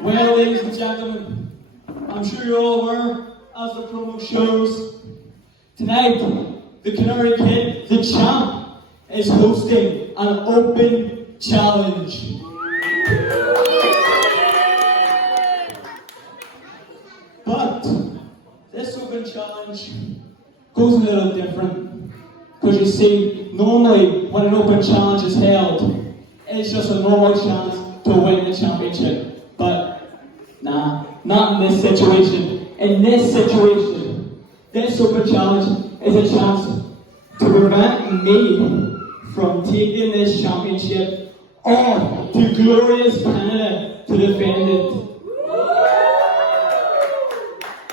Well, ladies and gentlemen, I'm sure you're all aware, as the promo shows, tonight, the Canary Kid, the champ, is hosting an open challenge. But this open challenge goes a little different. Because you see, normally when an open challenge is held, it's just a normal chance to win the championship. But nah, not in this situation. In this situation, this open challenge is a chance to prevent me from taking this championship or to glorious Canada to defend it.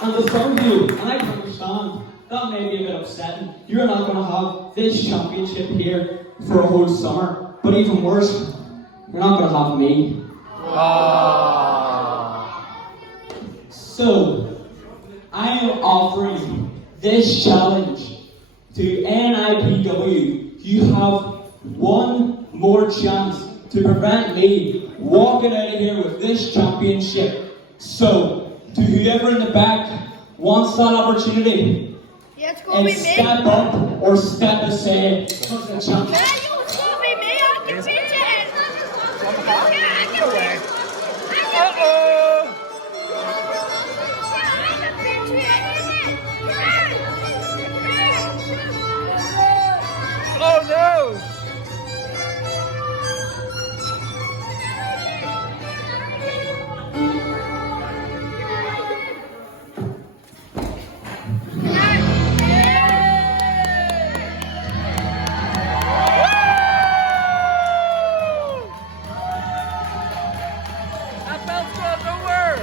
And to some of you, and I can understand, that may be a bit upsetting. You're not going to have this championship here for a whole summer. But even worse, you're not going to have me. So, I am offering this challenge to NIPW. You have one more chance to prevent me walking out of here with this championship. So, to whoever in the back wants that opportunity, and step up or step aside because the champion. Oh no! That belt's going nowhere!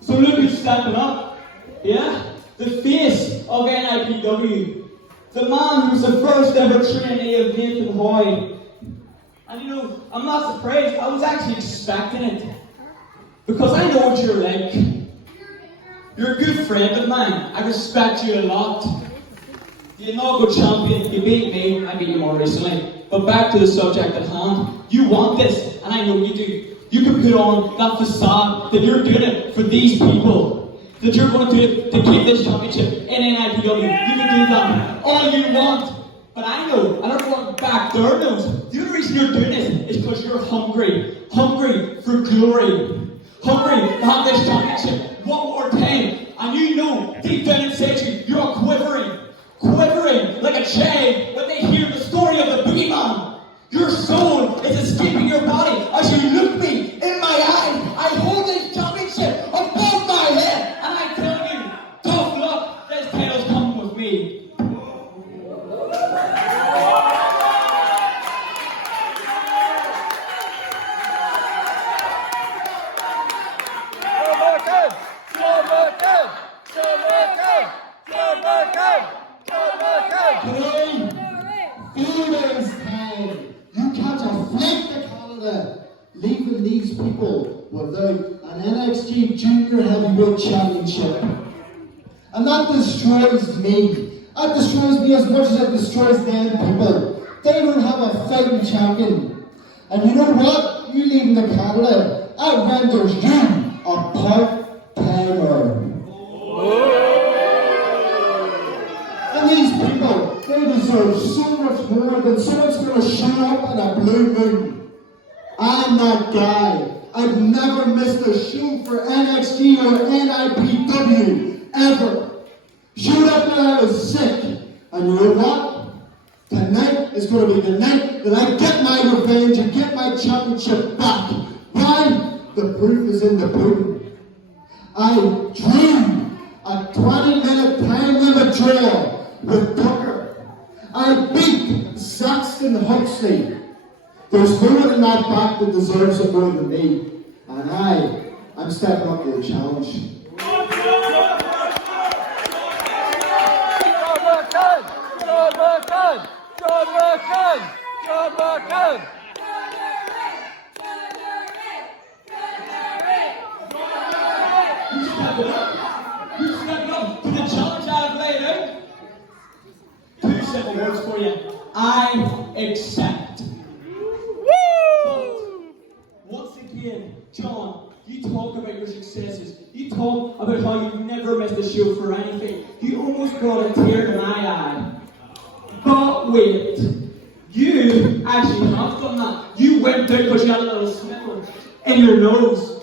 So look who's stepping up, yeah? The face of NIPW. The man who's the first ever trainee of Nathan Hoy. And you know, I'm not surprised, I was actually expecting it. Because I know what you're like. You're a good friend of mine, I respect you a lot. You're not a good champion, you beat me, I beat you more recently. But back to the subject at hand, you want this, and I know you do. You can put on that facade that you're doing it for these people. That you're going to do it to keep this championship in NIPW. You can do that all you want. But I know, and everyone back there knows, the only reason you're doing it is because you're hungry. Hungry for glory. Hungry to have this championship one more time. And you know, deep down inside you, you're quivering. Quivering like a child when they hear the story of the boogeyman. Your soul is escaping your body as you look me in my eye. I hold this championship above my head, and I tell you, tough luck, this title's coming with me. Feelings time. You catch a flight to Canada, leaving these people without an NXG Junior Heavyweight Championship. And that destroys me. That destroys me as much as it destroys them people. They don't have a fighting champion. And you know what? You leaving to Canada, that renders you a part-timer. And these people, they deserve so much more than someone's going to show up in a blue moon. I'm that guy. I I've never missed a show for NXG or NIPW, ever. Showed up when I was sick. And you know what? Tonight is going to be the night that I get my revenge and get my championship back. Why? The proof is in the pudding. I drew a 20-minute time limit draw with Tucker. I beat Saxton Huxley. There's no one in that back that deserves it more than me. And I'm stepping up to the challenge. You stepping up to the challenge I've laid out. 2 simple words for you. I accept. Once again, John, you talk about your successes. You talk about how you've never missed a show for anything. You almost brought a tear to my eye. But wait, you actually have done that. You went out because you had a little sniffle in your nose.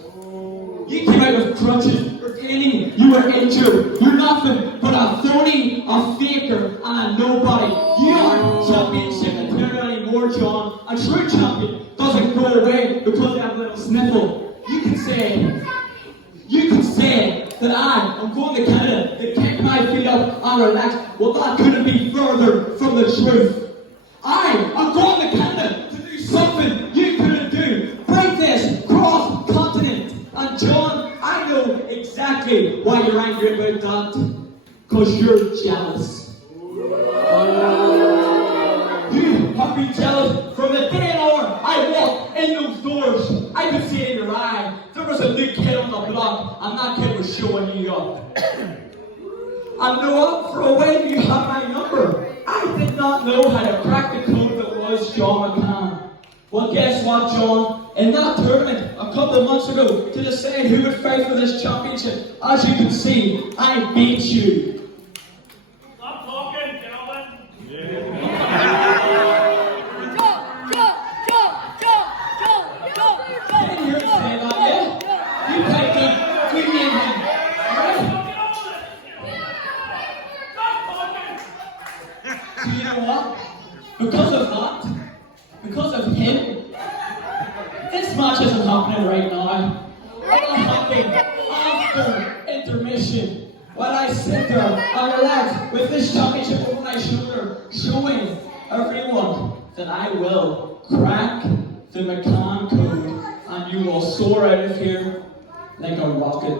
You came out with crutches, pretending you were injured. You're nothing but a phony, a faker, and a nobody. You aren't championship material anymore, John. A true champion doesn't go away because they have a little sniffle. You can say that I am going to Canada to kick my feet up and relax. Well, that couldn't be further from the truth. I am going to Canada to do something you couldn't do. Break this cross-continent. And John, I know exactly why you're angry about that. Because you're jealous. You have been jealous from the day and hour I walked in those doors. I could see it in your eye. There was a new kid on the block, and that kid was showing you up. I know for a way you had my number. I did not know how to crack the code that was John McCann. Well, guess what, John? In that tournament a couple of months ago to decide who would fight for this championship, as you can see, I beat you. Stop talking, gentlemen. Didn't hear you say that, yeah? You played good. We named him. Alright? Do you know what? Because of him, this match isn't happening right now. It'll happen after intermission, while I sit there and relax with this championship over my shoulder, showing everyone that I will crack the McCann code and you will soar out of here like a rocket.